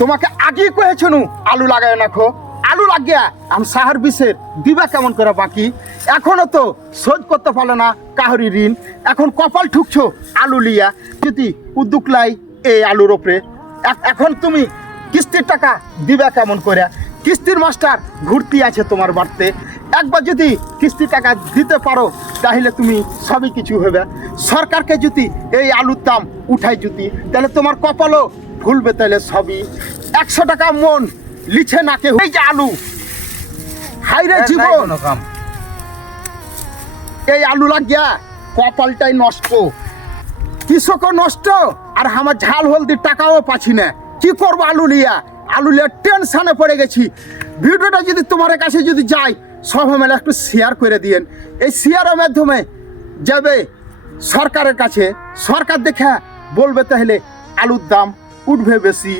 তোমাকে আগেই কয়েছেন আলু লাগায় নাখো, আলু লাগিয়া আমি সাহার বিষের দিবা কেমন করে বাকি, এখনো তো শোধ করতে পারলো না কাহরি ঋণ, এখন কপাল ঠুকছো আলু লিয়া, যদি উদ্যোগ লাই এই আলুর ওপরে, এখন তুমি কিস্তির টাকা দিবা কেমন করে, কিস্তির মাস্টার ঘুরতি আছে তোমার বাড়তে, একবার যদি কিস্তির টাকা দিতে পারো তাহলে তুমি সবই কিছু হবে। সরকারকে যদি এই আলুর দাম উঠাই যদি, তাহলে তোমার কপালও ভুলবে, তাহলে সবই 100 টাকা মন লিছে না কেউ। এই যে আলু হাইরে জীবন, এই আলু লাগিয়া কপালটাই নষ্ট, কৃষকও নষ্ট, আর আমার ঝাল হলদির টাকাও পাচ্ছি না, কি করবো আলু লিয়া, আলু লিয়া টেনশনে পড়ে গেছি। ভিডিওটা যদি তোমার কাছে যদি যায়, সব মেলা একটু শেয়ার করে দিয়েন, এই শেয়ারের মাধ্যমে যাবে সরকারের কাছে, সরকার দেখে বলবে তাহলে আলুর দাম উঠবে বেশি।